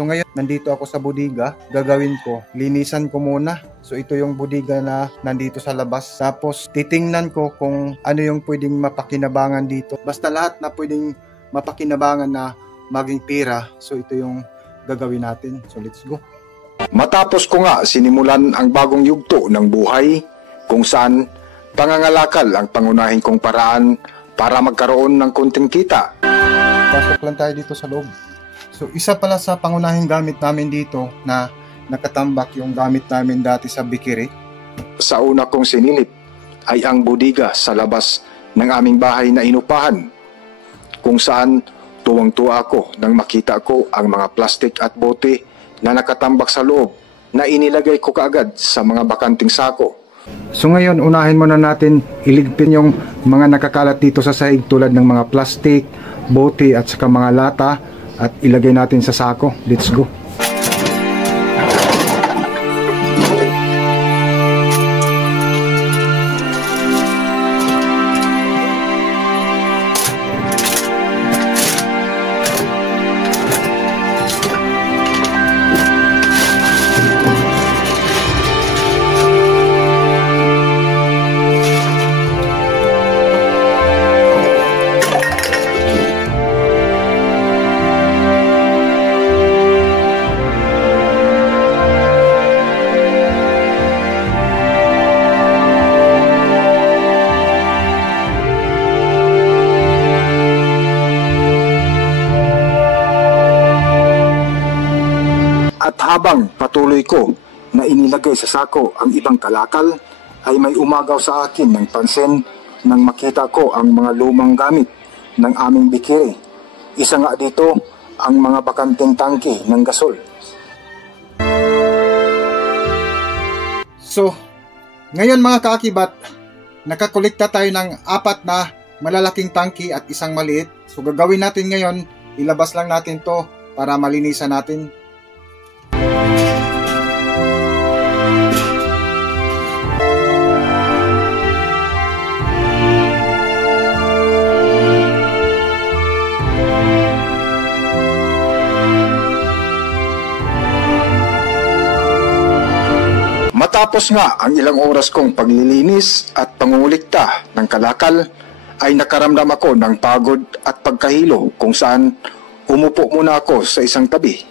So ngayon, nandito ako sa bodega. Gagawin ko, linisan ko muna. So ito yung bodega na nandito sa labas. Tapos titingnan ko kung ano yung pwedeng mapakinabangan dito. Basta lahat na pwedeng mapakinabangan na maging pera. So ito yung gagawin natin. So let's go. Matapos ko nga sinimulan ang bagong yugto ng buhay kung saan pangangalakal ang pangunahin kong paraan para magkaroon ng konting kita. Pasok lang tayo dito sa loob. So isa pala sa pangunahing gamit namin dito na nakatambak yung gamit namin dati sa bikiri. Sa una kong sinilip ay ang bodega sa labas ng aming bahay na inupahan kung saan tuwang-tuwa ako nang makita ko ang mga plastik at bote na nakatambak sa loob na inilagay ko kaagad sa mga bakanting sako. So ngayon, unahin muna natin iligpin yung mga nakakalat dito sa sahig tulad ng mga plastic, bote at saka mga lata at ilagay natin sa sako. Let's go. At habang patuloy ko na inilagay sa sako ang ibang kalakal, ay may umagaw sa akin ng pansin nang makita ko ang mga lumang gamit ng aming bikiri. Isa nga dito ang mga bakanting tangke ng gasol. So, ngayon mga kaakibat, nakakolekta tayo ng 4 na malalaking tangke at isang maliit. So gagawin natin ngayon, ilabas lang natin to para malinisan natin. Matapos nga ang ilang oras kong paglilinis at pangungulikta ng kalakal, ay nakaramdam ako ng pagod at pagkahilo kung saan umupo muna ako sa isang tabi.